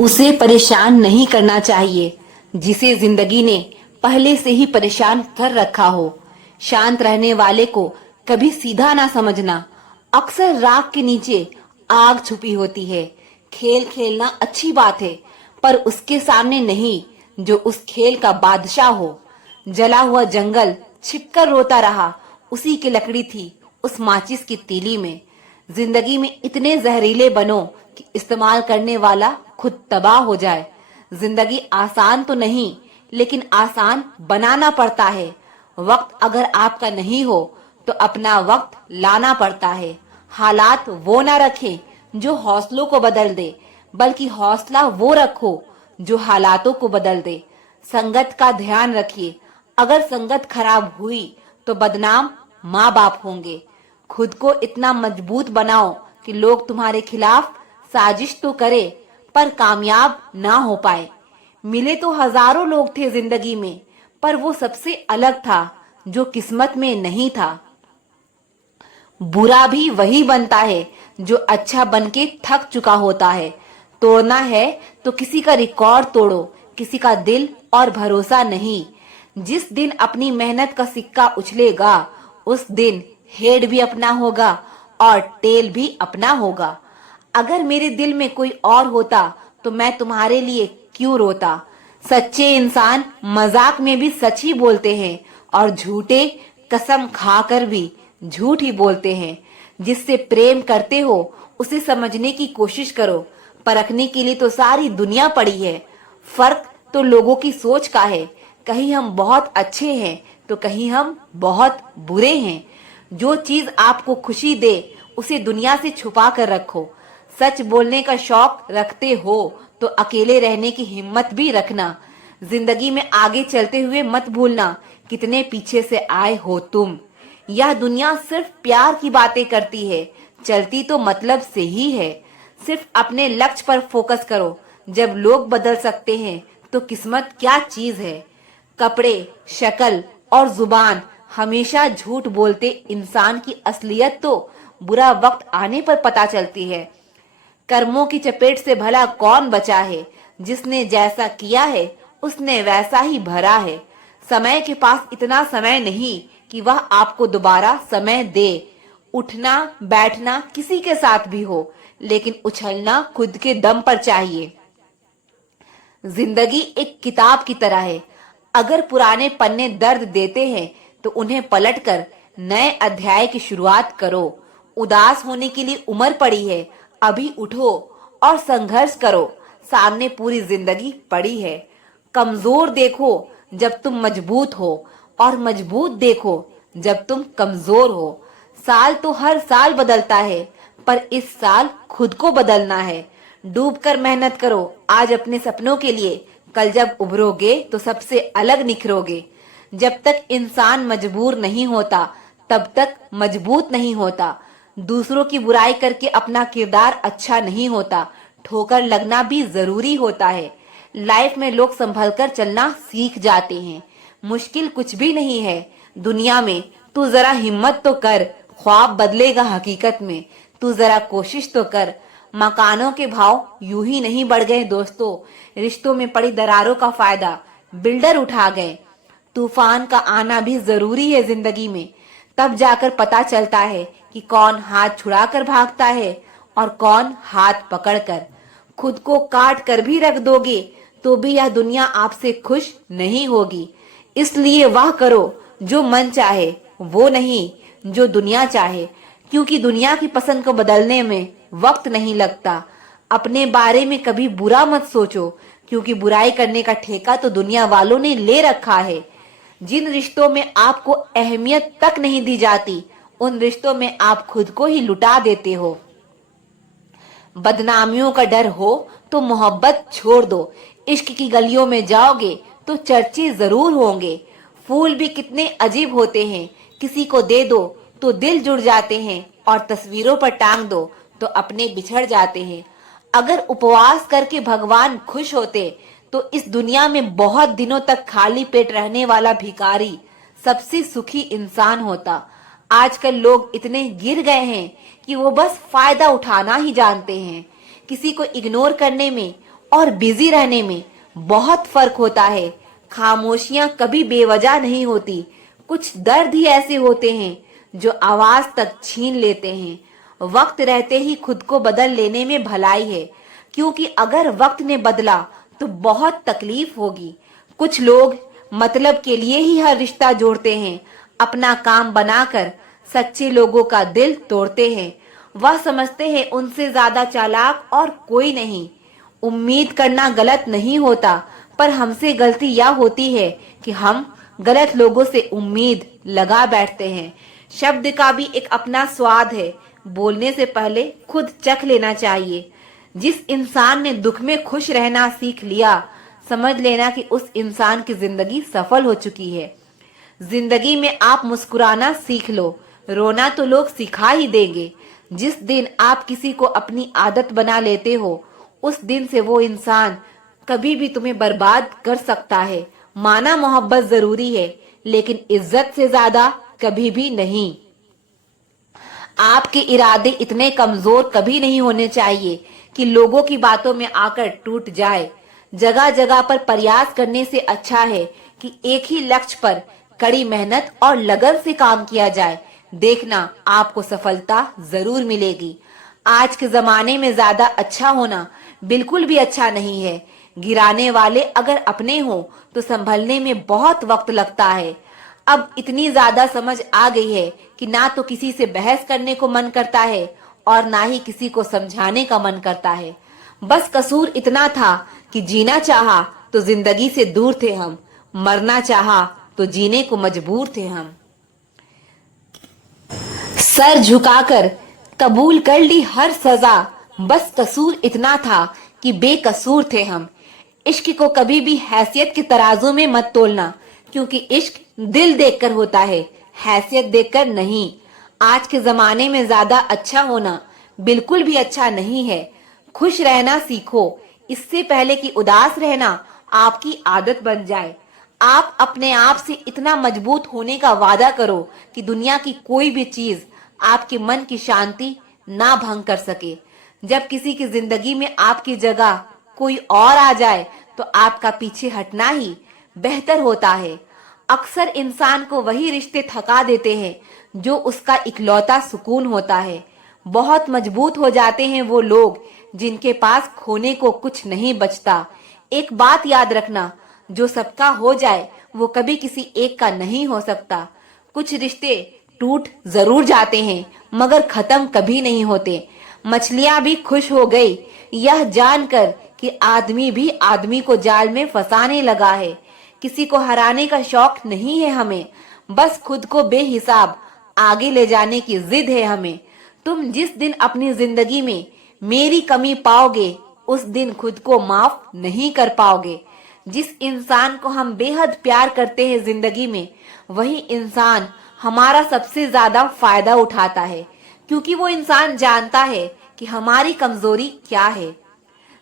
उसे परेशान नहीं करना चाहिए जिसे जिंदगी ने पहले से ही परेशान कर रखा हो। शांत रहने वाले को कभी सीधा ना समझना। अक्सर राख के नीचे आग छुपी होती है। खेल खेलना अच्छी बात है, पर उसके सामने नहीं जो उस खेल का बादशाह हो। जला हुआ जंगल छिपकर रोता रहा, उसी की लकड़ी थी उस माचिस की तीली में। जिंदगी में इतने जहरीले बनो कि इस्तेमाल करने वाला खुद तबाह हो जाए। जिंदगी आसान तो नहीं, लेकिन आसान बनाना पड़ता है। वक्त अगर आपका नहीं हो तो अपना वक्त लाना पड़ता है। हालात वो ना रखें जो हौसलों को बदल दे, बल्कि हौसला वो रखो जो हालातों को बदल दे। संगत का ध्यान रखिए, अगर संगत खराब हुई तो बदनाम माँ बाप होंगे। खुद को इतना मजबूत बनाओ कि लोग तुम्हारे खिलाफ साजिश तो करे, पर कामयाब ना हो पाए। मिले तो हजारों लोग थे जिंदगी में, पर वो सबसे अलग था जो किस्मत में नहीं था। बुरा भी वही बनता है जो अच्छा बनके थक चुका होता है। तोड़ना है तो किसी का रिकॉर्ड तोड़ो, किसी का दिल और भरोसा नहीं। जिस दिन अपनी मेहनत का सिक्का उछलेगा, उस दिन हेड भी अपना होगा और टेल भी अपना होगा। अगर मेरे दिल में कोई और होता तो मैं तुम्हारे लिए क्यों रोता। सच्चे इंसान मजाक में भी सच ही बोलते हैं, और झूठे कसम खाकर भी झूठ ही बोलते हैं। जिससे प्रेम करते हो उसे समझने की कोशिश करो। परखने के लिए तो सारी दुनिया पड़ी है। फर्क तो लोगों की सोच का है। कहीं हम बहुत अच्छे हैं तो कहीं हम बहुत बुरे हैं। जो चीज आपको खुशी दे उसे दुनिया से छुपा कर रखो। सच बोलने का शौक रखते हो तो अकेले रहने की हिम्मत भी रखना। जिंदगी में आगे चलते हुए मत भूलना कितने पीछे से आए हो तुम। यह दुनिया सिर्फ प्यार की बातें करती है, चलती तो मतलब से ही है। सिर्फ अपने लक्ष्य पर फोकस करो। जब लोग बदल सकते हैं तो किस्मत क्या चीज है। कपड़े, शक्ल और जुबान हमेशा झूठ बोलते इंसान की असलियत तो बुरा वक्त आने पर पता चलती है। कर्मों की चपेट से भला कौन बचा है। जिसने जैसा किया है उसने वैसा ही भरा है। समय के पास इतना समय नहीं कि वह आपको दोबारा समय दे। उठना बैठना किसी के साथ भी हो, लेकिन उछलना खुद के दम पर चाहिए। जिंदगी एक किताब की तरह है। अगर पुराने पन्ने दर्द देते हैं तो उन्हें पलटकर नए अध्याय की शुरुआत करो। उदास होने के लिए उम्र पड़ी है, अभी उठो और संघर्ष करो। सामने पूरी जिंदगी पड़ी है। कमजोर देखो जब तुम मजबूत हो, और मजबूत देखो जब तुम कमजोर हो। साल तो हर साल बदलता है, पर इस साल खुद को बदलना है। डूबकर मेहनत करो आज अपने सपनों के लिए। कल जब उभरोगे तो सबसे अलग निखरोगे। जब तक इंसान मजबूर नहीं होता तब तक मजबूत नहीं होता। दूसरों की बुराई करके अपना किरदार अच्छा नहीं होता। ठोकर लगना भी जरूरी होता है। लाइफ में लोग संभल कर चलना सीख जाते हैं। मुश्किल कुछ भी नहीं है दुनिया में। तू जरा हिम्मत तो कर, ख्वाब बदलेगा हकीकत में। तू जरा कोशिश तो कर। मकानों के भाव यूं ही नहीं बढ़ गए दोस्तों। रिश्तों में पड़ी दरारों का फायदा बिल्डर उठा गए। तूफान का आना भी जरूरी है जिंदगी में। तब जाकर पता चलता है कि कौन हाथ छुड़ाकर भागता है और कौन हाथ पकड़कर। खुद को काट कर भी रख दोगे तो भी यह दुनिया आपसे खुश नहीं होगी। इसलिए वह करो जो मन चाहे, वो नहीं जो दुनिया चाहे। क्योंकि दुनिया की पसंद को बदलने में वक्त नहीं लगता। अपने बारे में कभी बुरा मत सोचो, क्योंकि बुराई करने का ठेका तो दुनिया वालों ने ले रखा है। जिन रिश्तों में आपको अहमियत तक नहीं दी जाती, उन रिश्तों में आप खुद को ही लुटा देते हो। बदनामियों का डर हो तो मोहब्बत छोड़ दो। इश्क की गलियों में जाओगे तो चर्चे जरूर होंगे। फूल भी कितने अजीब होते हैं, किसी को दे दो तो दिल जुड़ जाते हैं, और तस्वीरों पर टांग दो तो अपने बिछड़ जाते हैं। अगर उपवास करके भगवान खुश होते तो इस दुनिया में बहुत दिनों तक खाली पेट रहने वाला भिखारी सबसे सुखी इंसान होता। आजकल लोग इतने गिर गए हैं कि वो बस फायदा उठाना ही जानते हैं। किसी को इग्नोर करने में और बिजी रहने में बहुत फर्क होता है। खामोशियां कभी बेवजह नहीं होती। कुछ दर्द ही ऐसे होते हैं जो आवाज तक छीन लेते हैं। वक्त रहते ही खुद को बदल लेने में भलाई है, क्योंकि अगर वक्त ने बदला तो बहुत तकलीफ होगी। कुछ लोग मतलब के लिए ही हर रिश्ता जोड़ते हैं, अपना काम बनाकर सच्चे लोगों का दिल तोड़ते हैं। वह समझते हैं उनसे ज्यादा चालाक और कोई नहीं। उम्मीद करना गलत नहीं होता, पर हमसे गलती यह होती है कि हम गलत लोगों से उम्मीद लगा बैठते हैं। शब्द का भी एक अपना स्वाद है, बोलने से पहले खुद चख लेना चाहिए। जिस इंसान ने दुख में खुश रहना सीख लिया, समझ लेना कि उस इंसान की जिंदगी सफल हो चुकी है। जिंदगी में आप मुस्कुराना सीख लो, रोना तो लोग सिखा ही देंगे। जिस दिन आप किसी को अपनी आदत बना लेते हो, उस दिन से वो इंसान कभी भी तुम्हें बर्बाद कर सकता है। माना मोहब्बत जरूरी है, लेकिन इज्जत से ज्यादा कभी भी नहीं। आपके इरादे इतने कमजोर कभी नहीं होने चाहिए कि लोगों की बातों में आकर टूट जाए। जगह जगह पर प्रयास करने से अच्छा है कि एक ही लक्ष्य पर कड़ी मेहनत और लगन से काम किया जाए। देखना, आपको सफलता जरूर मिलेगी। आज के जमाने में ज्यादा अच्छा होना बिल्कुल भी अच्छा नहीं है। गिराने वाले अगर अपने हो तो संभलने में बहुत वक्त लगता है। अब इतनी ज्यादा समझ आ गई है कि ना तो किसी से बहस करने को मन करता है और ना ही किसी को समझाने का मन करता है। बस कसूर इतना था कि जीना चाहा तो जिंदगी से दूर थे हम, मरना चाहा तो जीने को मजबूर थे हम। सर झुकाकर कबूल कर ली हर सजा, बस कसूर इतना था कि बेकसूर थे हम। इश्क को कभी भी हैसियत के तराजू में मत तोलना, क्योंकि इश्क दिल देखकर होता है, हैसियत देखकर नहीं। आज के जमाने में ज्यादा अच्छा होना बिल्कुल भी अच्छा नहीं है। खुश रहना सीखो, इससे पहले कि उदास रहना आपकी आदत बन जाए। आप अपने आप से इतना मजबूत होने का वादा करो कि दुनिया की कोई भी चीज आपके मन की शांति ना भंग कर सके। जब किसी की जिंदगी में आपकी जगह कोई और आ जाए तो आपका पीछे हटना ही बेहतर होता है। अक्सर इंसान को वही रिश्ते थका देते हैं जो उसका इकलौता सुकून होता है। बहुत मजबूत हो जाते हैं वो लोग जिनके पास खोने को कुछ नहीं बचता। एक बात याद रखना, जो सबका हो जाए वो कभी किसी एक का नहीं हो सकता। कुछ रिश्ते टूट जरूर जाते हैं, मगर खत्म कभी नहीं होते। मछलियां भी खुश हो गई यह जानकर कि आदमी भी आदमी को जाल में फंसाने लगा है। किसी को हराने का शौक नहीं है हमें, बस खुद को बेहिसाब आगे ले जाने की जिद है हमें। तुम जिस दिन अपनी जिंदगी में मेरी कमी पाओगे, उस दिन खुद को माफ नहीं कर पाओगे। जिस इंसान को हम बेहद प्यार करते हैं जिंदगी में, वही इंसान हमारा सबसे ज्यादा फायदा उठाता है, क्योंकि वो इंसान जानता है कि हमारी कमजोरी क्या है।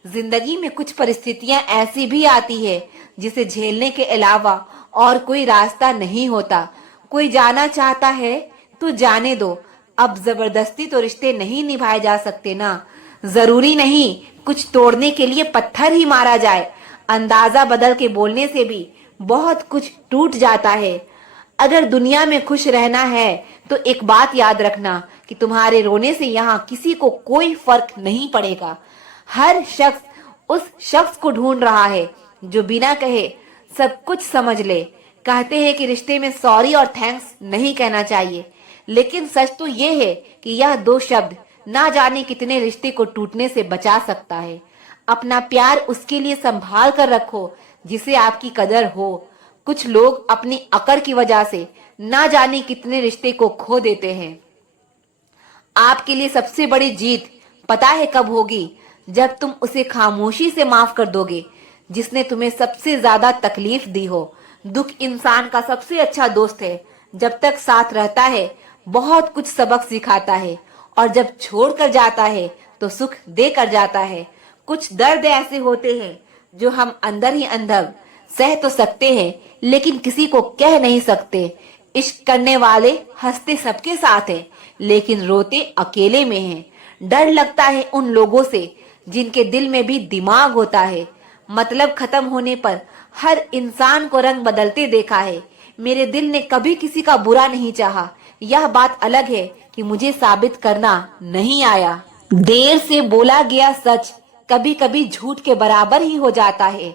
जिंदगी में कुछ परिस्थितियां ऐसी भी आती है जिसे झेलने के अलावा और कोई रास्ता नहीं होता। कोई जाना चाहता है तो जाने दो, अब जबरदस्ती तो रिश्ते नहीं निभाए जा सकते ना। जरूरी नहीं कुछ तोड़ने के लिए पत्थर ही मारा जाए, अंदाजा बदल के बोलने से भी बहुत कुछ टूट जाता है। अगर दुनिया में खुश रहना है तो एक बात याद रखना कि तुम्हारे रोने से यहाँ किसी को कोई फर्क नहीं पड़ेगा। हर शख्स उस शख्स को ढूंढ रहा है जो बिना कहे सब कुछ समझ ले। कहते हैं कि रिश्ते में सॉरी और थैंक्स नहीं कहना चाहिए, लेकिन सच तो ये है कि यह दो शब्द ना जाने कितने रिश्ते को टूटने से बचा सकता है। अपना प्यार उसके लिए संभाल कर रखो जिसे आपकी कदर हो। कुछ लोग अपनी अकड़ की वजह से ना जाने कितने रिश्ते को खो देते हैं। आपके लिए सबसे बड़ी जीत पता है कब होगी? जब तुम उसे खामोशी से माफ कर दोगे जिसने तुम्हें सबसे ज्यादा तकलीफ दी हो। दुख इंसान का सबसे अच्छा दोस्त है। जब तक साथ रहता है बहुत कुछ सबक सिखाता है, और जब छोड़ कर जाता है तो सुख दे कर जाता है। कुछ दर्द ऐसे होते हैं जो हम अंदर ही अंदर सह तो सकते हैं, लेकिन किसी को कह नहीं सकते। इश्क करने वाले हंसते सबके साथ हैं, लेकिन रोते अकेले में हैं। डर लगता है उन लोगों से जिनके दिल में भी दिमाग होता है। मतलब खत्म होने पर हर इंसान को रंग बदलते देखा है। मेरे दिल ने कभी किसी का बुरा नहीं चाहा। यह बात अलग है कि मुझे साबित करना नहीं आया। देर से बोला गया सच कभी कभी झूठ के बराबर ही हो जाता है।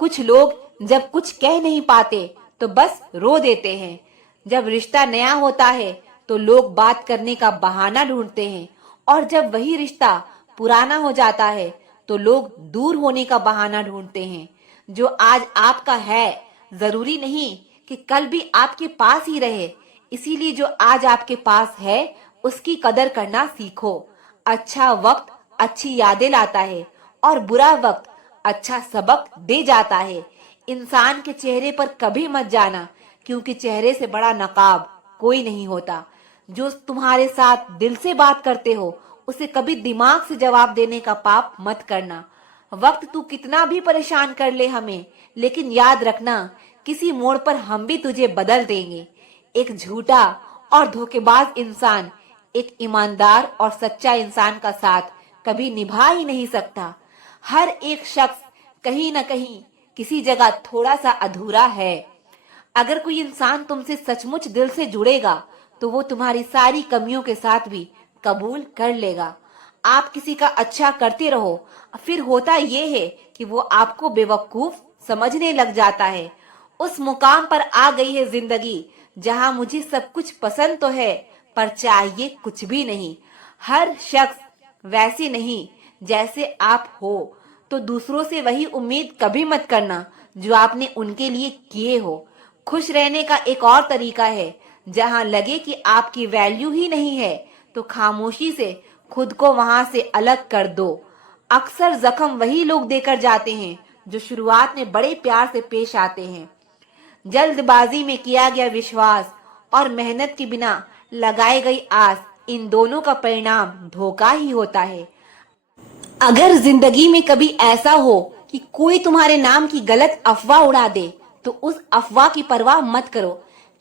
कुछ लोग जब कुछ कह नहीं पाते तो बस रो देते हैं। जब रिश्ता नया होता है तो लोग बात करने का बहाना ढूंढते हैं, और जब वही रिश्ता पुराना हो जाता है तो लोग दूर होने का बहाना ढूंढते हैं। जो आज आपका है जरूरी नहीं कि कल भी आपके पास ही रहे। इसीलिए जो आज आपके पास है उसकी कदर करना सीखो। अच्छा वक्त अच्छी यादें लाता है और बुरा वक्त अच्छा सबक दे जाता है। इंसान के चेहरे पर कभी मत जाना, क्योंकि चेहरे से बड़ा नकाब कोई नहीं होता। जो तुम्हारे साथ दिल से बात करते हो उसे कभी दिमाग से जवाब देने का पाप मत करना। वक्त तू कितना भी परेशान कर ले हमें, लेकिन याद रखना किसी मोड़ पर हम भी तुझे बदल देंगे। एक झूठा और धोखेबाज इंसान एक ईमानदार और सच्चा इंसान का साथ कभी निभा ही नहीं सकता। हर एक शख्स कहीं न कहीं किसी जगह थोड़ा सा अधूरा है। अगर कोई इंसान तुमसे सचमुच दिल से जुड़ेगा तो वो तुम्हारी सारी कमियों के साथ भी कबूल कर लेगा। आप किसी का अच्छा करते रहो, फिर होता ये है कि वो आपको बेवकूफ समझने लग जाता है। उस मुकाम पर आ गई है जिंदगी जहां मुझे सब कुछ पसंद तो है पर चाहिए कुछ भी नहीं। हर शख्स वैसे नहीं जैसे आप हो, तो दूसरों से वही उम्मीद कभी मत करना जो आपने उनके लिए किए हो। खुश रहने का एक और तरीका है, जहां लगे कि आपकी वैल्यू ही नहीं है तो खामोशी से खुद को वहां से अलग कर दो। अक्सर जख्म वही लोग देकर जाते हैं जो शुरुआत में बड़े प्यार से पेश आते हैं। जल्दबाजी में किया गया विश्वास और मेहनत के बिना लगाई गई आस, इन दोनों का परिणाम धोखा ही होता है। अगर जिंदगी में कभी ऐसा हो कि कोई तुम्हारे नाम की गलत अफवाह उड़ा दे तो उस अफवाह की परवाह मत करो,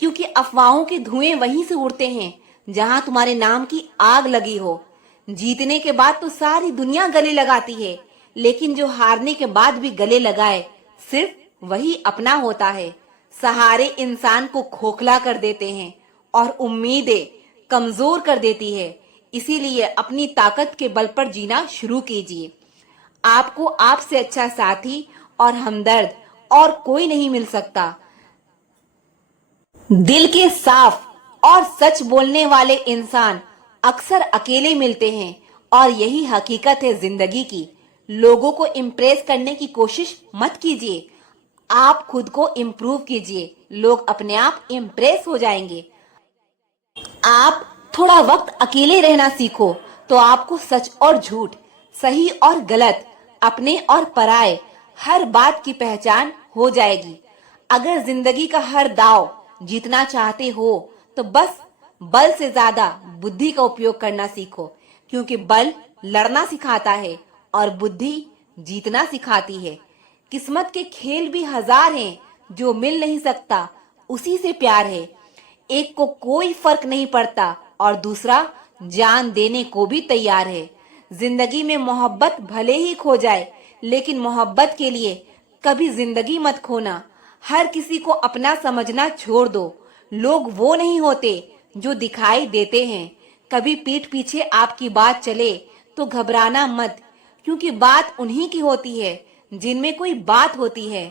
क्योंकि अफवाहों के धुएं वहीं से उड़ते हैं जहां तुम्हारे नाम की आग लगी हो। जीतने के बाद तो सारी दुनिया गले लगाती है, लेकिन जो हारने के बाद भी गले लगाए सिर्फ वही अपना होता है। सहारे इंसान को खोखला कर देते हैं और उम्मीदें कमजोर कर देती है। इसीलिए अपनी ताकत के बल पर जीना शुरू कीजिए। आपको आपसे अच्छा साथी और हमदर्द और कोई नहीं मिल सकता। दिल के साफ और सच बोलने वाले इंसान अक्सर अकेले मिलते हैं, और यही हकीकत है जिंदगी की। लोगों को इम्प्रेस करने की कोशिश मत कीजिए, आप खुद को इम्प्रूव कीजिए। लोग अपने आप इम्प्रेस हो जाएंगे। आप थोड़ा वक्त अकेले रहना सीखो तो आपको सच और झूठ, सही और गलत, अपने और पराये हर बात की पहचान हो जाएगी। अगर जिंदगी का हर दाव जीतना चाहते हो तो बस बल से ज्यादा बुद्धि का उपयोग करना सीखो, क्योंकि बल लड़ना सिखाता है और बुद्धि जीतना सिखाती है। किस्मत के खेल भी हजार हैं, जो मिल नहीं सकता उसी से प्यार है। एक को कोई फर्क नहीं पड़ता और दूसरा जान देने को भी तैयार है। जिंदगी में मोहब्बत भले ही खो जाए, लेकिन मोहब्बत के लिए कभी जिंदगी मत खोना। हर किसी को अपना समझना छोड़ दो। लोग वो नहीं होते जो दिखाई देते हैं। कभी पीठ पीछे आपकी बात चले तो घबराना मत, क्योंकि बात उन्हीं की होती है जिनमें कोई बात होती है।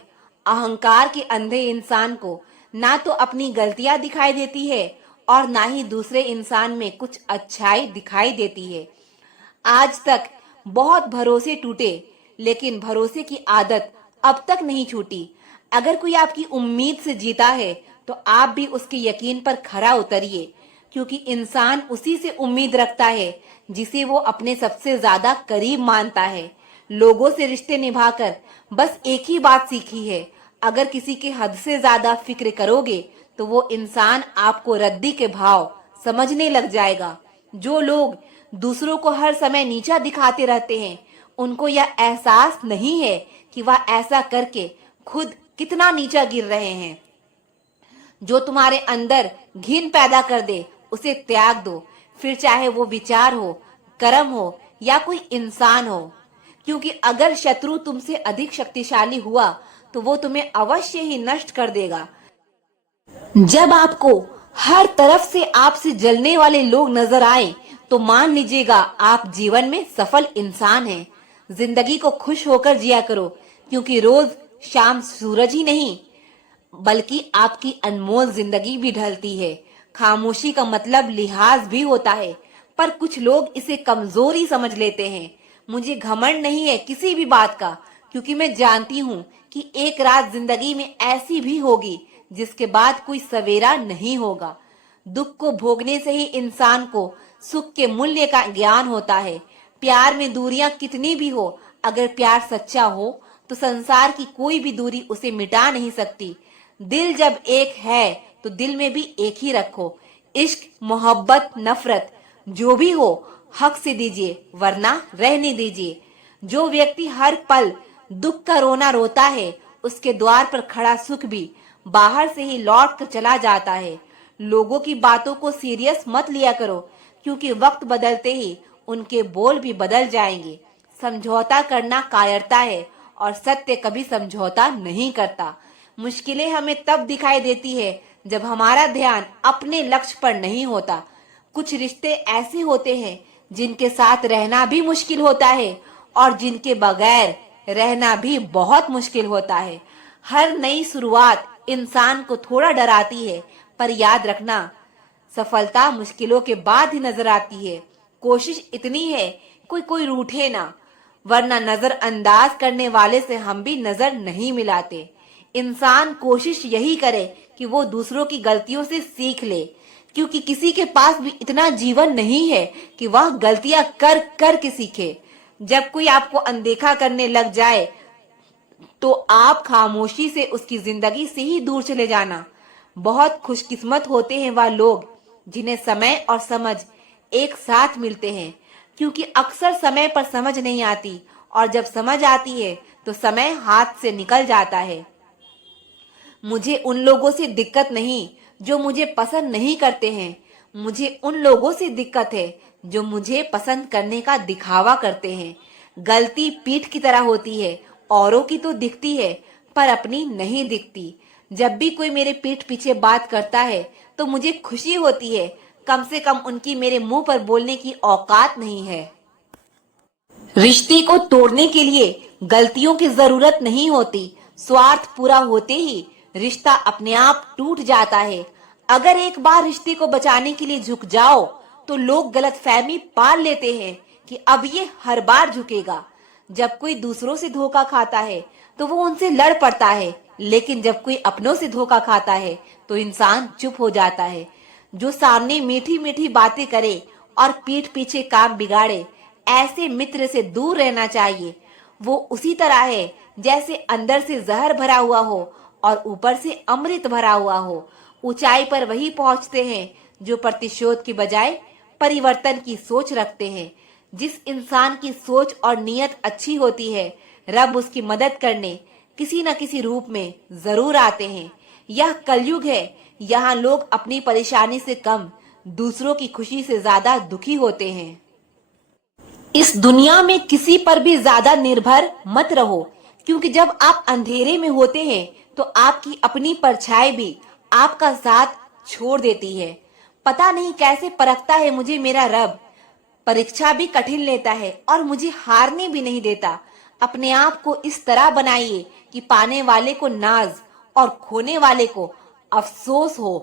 अहंकार के अंधे इंसान को ना तो अपनी गलतियां दिखाई देती है और ना ही दूसरे इंसान में कुछ अच्छाई दिखाई देती है। आज तक बहुत भरोसे टूटे, लेकिन भरोसे की आदत अब तक नहीं छूटी। अगर कोई आपकी उम्मीद से जीता है तो आप भी उसके यकीन पर खरा उतरिए, क्योंकि इंसान उसी से उम्मीद रखता है जिसे वो अपने सबसे ज्यादा करीब मानता है। लोगों से रिश्ते निभाकर बस एक ही बात सीखी है, अगर किसी के हद से ज्यादा फिक्र करोगे तो वो इंसान आपको रद्दी के भाव समझने लग जाएगा। जो लोग दूसरों को हर समय नीचा दिखाते रहते हैं, उनको यह एहसास नहीं है कि वह ऐसा करके खुद कितना नीचा गिर रहे हैं। जो तुम्हारे अंदर घिन पैदा कर दे उसे त्याग दो, फिर चाहे वो विचार हो, कर्म हो या कोई इंसान हो। क्योंकि अगर शत्रु तुमसे अधिक शक्तिशाली हुआ तो वो तुम्हें अवश्य ही नष्ट कर देगा। जब आपको हर तरफ से आपसे जलने वाले लोग नजर आए तो मान लीजिएगा आप जीवन में सफल इंसान हैं। जिंदगी को खुश होकर जिया करो, क्योंकि रोज शाम सूरज ही नहीं बल्कि आपकी अनमोल जिंदगी भी ढलती है। खामोशी का मतलब लिहाज भी होता है, पर कुछ लोग इसे कमजोरी समझ लेते हैं। मुझे घमंड नहीं है किसी भी बात का, क्योंकि मैं जानती हूँ कि एक रात जिंदगी में ऐसी भी होगी जिसके बाद कोई सवेरा नहीं होगा। दुख को भोगने से ही इंसान को सुख के मूल्य का ज्ञान होता है। प्यार में दूरियां कितनी भी हो, अगर प्यार सच्चा हो तो संसार की कोई भी दूरी उसे मिटा नहीं सकती। दिल जब एक है तो दिल में भी एक ही रखो। इश्क, मोहब्बत, नफरत जो भी हो हक से दीजिए, वरना रहने दीजिए। जो व्यक्ति हर पल दुख का रोना रोता है, उसके द्वार पर खड़ा सुख भी बाहर से ही लौट कर चला जाता है। लोगों की बातों को सीरियस मत लिया करो, क्योंकि वक्त बदलते ही उनके बोल भी बदल जाएंगे। समझौता करना कायरता है और सत्य कभी समझौता नहीं करता। मुश्किलें हमें तब दिखाई देती है जब हमारा ध्यान अपने लक्ष्य पर नहीं होता। कुछ रिश्ते ऐसे होते हैं जिनके साथ रहना भी मुश्किल होता है और जिनके बगैर रहना भी बहुत मुश्किल होता है। हर नई शुरुआत इंसान को थोड़ा डराती है, पर याद रखना सफलता मुश्किलों के बाद ही नजर आती है। कोशिश इतनी है कोई कोई रूठे ना, वरना नजरअंदाज करने वाले से हम भी नजर नहीं मिलाते। इंसान कोशिश यही करे कि वो दूसरों की गलतियों से सीख ले, क्योंकि किसी के पास भी इतना जीवन नहीं है कि वह गलतियां कर कर के सीखे। जब कोई आपको अनदेखा करने लग जाए तो आप खामोशी से उसकी जिंदगी से ही दूर चले जाना। बहुत खुशकिस्मत होते हैं वह लोग जिन्हें समय और समझ एक साथ मिलते हैं, क्योंकि अक्सर समय पर समझ नहीं आती और जब समझ आती है तो समय हाथ से निकल जाता है। मुझे उन लोगों से दिक्कत नहीं जो मुझे पसंद नहीं करते हैं, मुझे उन लोगों से दिक्कत है जो मुझे पसंद करने का दिखावा करते हैं। गलती पीठ की तरह होती है, औरों की तो दिखती है पर अपनी नहीं दिखती। जब भी कोई मेरे पीठ पीछे बात करता है तो मुझे खुशी होती है, कम से कम उनकी मेरे मुंह पर बोलने की औकात नहीं है। रिश्ते को तोड़ने के लिए गलतियों की जरूरत नहीं होती, स्वार्थ पूरा होते ही रिश्ता अपने आप टूट जाता है। अगर एक बार रिश्ते को बचाने के लिए झुक जाओ तो लोग गलतफहमी पाल लेते हैं कि अब ये हर बार झुकेगा। जब कोई दूसरों से धोखा खाता है तो वो उनसे लड़ पड़ता है, लेकिन जब कोई अपनों से धोखा खाता है तो इंसान चुप हो जाता है। जो सामने मीठी मीठी बातें करे और पीठ पीछे काम बिगाड़े, ऐसे मित्र से दूर रहना चाहिए। वो उसी तरह है जैसे अंदर से जहर भरा हुआ हो और ऊपर से अमृत भरा हुआ हो। ऊंचाई पर वही पहुंचते हैं जो प्रतिशोध की बजाय परिवर्तन की सोच रखते हैं। जिस इंसान की सोच और नीयत अच्छी होती है, रब उसकी मदद करने किसी न किसी रूप में जरूर आते हैं। यह कलयुग है, यहाँ लोग अपनी परेशानी से कम दूसरों की खुशी से ज्यादा दुखी होते हैं। इस दुनिया में किसी पर भी ज्यादा निर्भर मत रहो, क्योंकि जब आप अंधेरे में होते हैं तो आपकी अपनी परछाई भी आपका साथ छोड़ देती है। पता नहीं कैसे परखता है मुझे मेरा रब, परीक्षा भी कठिन लेता है और मुझे हारने भी नहीं देता। अपने आप को इस तरह बनाइए कि पाने वाले को नाज और खोने वाले को अफसोस हो।